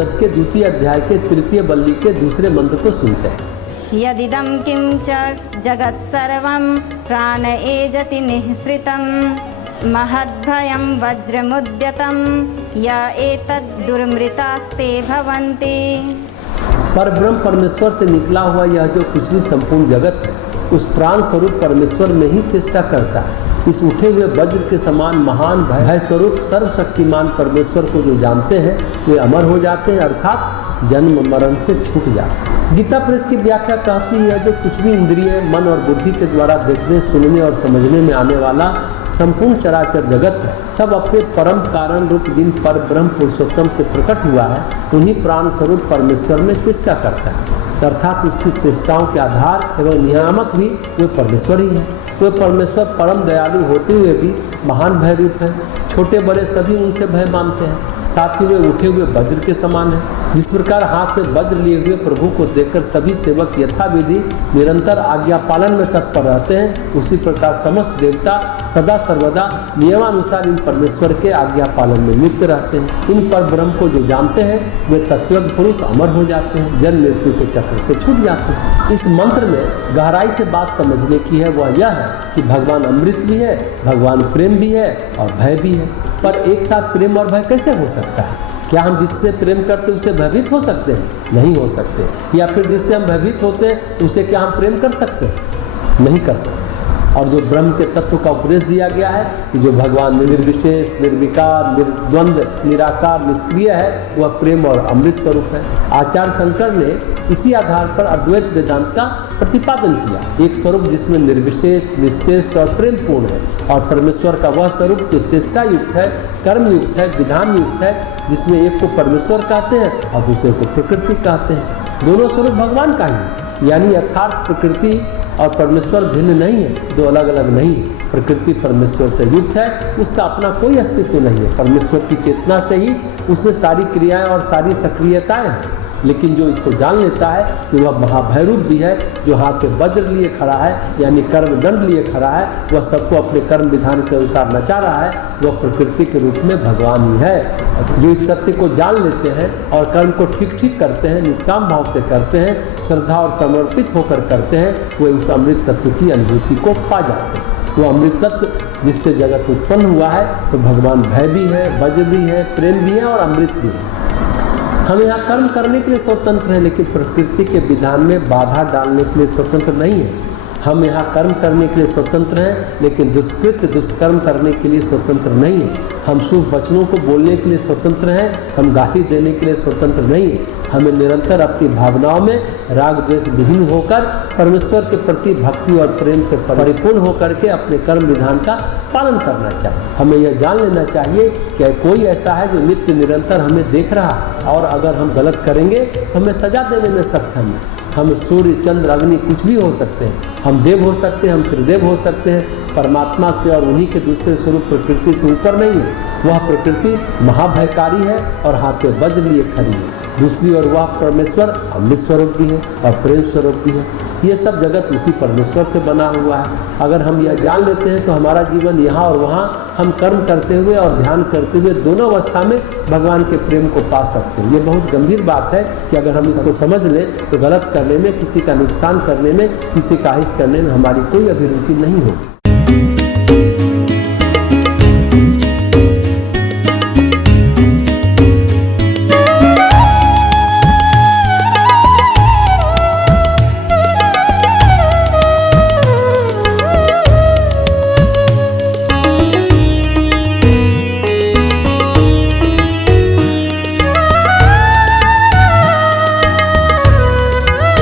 उपनिषद के द्वितीय अध्याय के तृतीय बल्ली के दूसरे मंत्र को सुनते हैं। यदिदं किं च जगत् सर्वं प्राण एजति निःसृतं महद्भयं वज्रमुद्यतं या एतद् दुर्मृतास्ते भवन्ति। परब्रह्म परमेश्वर से निकला हुआ यह जो कुछ भी संपूर्ण जगत है उस प्राण स्वरूप परमेश्वर में ही चेष्टा करता है। इस उठे हुए वज्र के समान महान भय स्वरूप सर्वशक्तिमान परमेश्वर को जो जानते हैं वे अमर हो जाते हैं, अर्थात जन्म मरण से छूट जाते हैं। गीता प्रेस की व्याख्या कहती है जो कुछ भी इंद्रिय मन और बुद्धि के द्वारा देखने सुनने और समझने में आने वाला संपूर्ण चराचर जगत है सब अपने परम कारण रूप जिन पर ब्रह्म पुरुषोत्तम से प्रकट हुआ है उन्हीं प्राण स्वरूप परमेश्वर में चेष्टा करता है, अर्थात उसकी चेष्टाओं के आधार एवं नियामक भी वे परमेश्वर ही हैं। वे परमेश्वर परम दयालु होते हुए भी महान भय रूप है। छोटे बड़े सभी उनसे भय मानते हैं। साथ ही वे उठे हुए वज्र के समान हैं। जिस प्रकार हाथ में वज्र लिए हुए प्रभु को देखकर सभी सेवक यथाविधि निरंतर आज्ञा पालन में तत्पर रहते हैं, उसी प्रकार समस्त देवता सदा सर्वदा नियमानुसार इन परमेश्वर के आज्ञा पालन में लिप्त रहते हैं। इन पर ब्रह्म को जो जानते हैं वे तत्वज्ञ पुरुष अमर हो जाते हैं, जन्म मृत्यु के चक्र से छूट जाते हैं। इस मंत्र में गहराई से बात समझने की है वह यह है कि भगवान अमृत भी है, भगवान प्रेम भी है और भय भी है। पर एक साथ प्रेम और भय कैसे हो सकता है? क्या हम जिससे प्रेम करते उससे भयभीत हो सकते हैं? नहीं हो सकते। या फिर जिससे हम भयभीत होते हैं उसे क्या हम प्रेम कर सकते हैं? नहीं कर सकते। और जो ब्रह्म के तत्व का उपदेश दिया गया है कि जो भगवान निर्विशेष निर्विकार निर्द्वंद निराकार निष्क्रिय है वह प्रेम और अमृत स्वरूप है। आचार्य शंकर ने इसी आधार पर अद्वैत वेदांत का प्रतिपादन किया। एक स्वरूप जिसमें निर्विशेष निश्चेष्ट और प्रेम पूर्ण है और परमेश्वर का वह स्वरूप जो चेष्टा युक्त है, कर्म युक्त है, विधान युक्त है, जिसमें एक को परमेश्वर कहते हैं और दूसरे को प्रकृति कहते हैं। दोनों स्वरूप भगवान का ही, यानी यथार्थ प्रकृति और परमेश्वर भिन्न नहीं है, दो अलग अलग नहीं है। प्रकृति परमेश्वर से युक्त है, उसका अपना कोई अस्तित्व नहीं है। परमेश्वर की चेतना से ही उसमें सारी क्रियाएं और सारी सक्रियताएं हैं। लेकिन जो इसको जान लेता है कि वह महाभैरूप भी है, जो हाथ में वज्र लिए खड़ा है यानी कर्म दंड लिए खड़ा है, वह सबको अपने कर्म विधान के अनुसार नचा रहा है, वह प्रकृति के रूप में भगवान ही है। जो इस सत्य को जान लेते हैं और कर्म को ठीक ठीक करते हैं, निष्काम भाव से करते हैं, श्रद्धा और समर्पित होकर करते हैं, वे उस अमृत तत्व की अनुभूति को पा जाते हैं। वो अमृत तत्व जिससे जगत उत्पन्न हुआ है, तो भगवान भय भी है, वज्र भी है, प्रेम भी है और अमृत भी है। हम यहाँ कर्म करने के लिए स्वतंत्र हैं, लेकिन प्रकृति के विधान में बाधा डालने के लिए स्वतंत्र नहीं है। हम यहाँ कर्म करने के लिए स्वतंत्र हैं, लेकिन दुष्कृत्य दुष्कर्म करने के लिए स्वतंत्र नहीं है। हम शुभ वचनों को बोलने के लिए स्वतंत्र हैं, हम गाली देने के लिए स्वतंत्र नहीं है। हमें निरंतर अपनी भावनाओं में राग द्वेष विहीन होकर परमेश्वर के प्रति भक्ति और प्रेम से परिपूर्ण होकर के अपने कर्म विधान का पालन करना चाहिए। हमें यह जान लेना चाहिए कि कोई ऐसा है जो नित्य निरंतर हमें देख रहा है और अगर हम गलत करेंगे तो हमें सजा देने में सक्षम है। हम सूर्य चंद्र अग्नि कुछ भी हो सकते हैं, हम देव हो सकते हैं, हम त्रिदेव हो सकते हैं, परमात्मा से और उन्हीं के दूसरे स्वरूप प्रकृति से ऊपर नहीं है। वह प्रकृति महाभयकारी है और हाथ में वज्र लिए खड़ी है। दूसरी ओर वह परमेश्वर अमृत स्वरूप भी है और प्रेम स्वरूप भी है। ये सब जगत उसी परमेश्वर से बना हुआ है। अगर हम यह जान लेते हैं तो हमारा जीवन यहाँ और वहाँ हम कर्म करते हुए और ध्यान करते हुए दोनों अवस्था में भगवान के प्रेम को पा सकते हैं। ये बहुत गंभीर बात है कि अगर हम इसको समझ लें तो गलत करने में, किसी का नुकसान करने में, किसी का हित करने में हमारी कोई अभिरुचि नहीं होगी।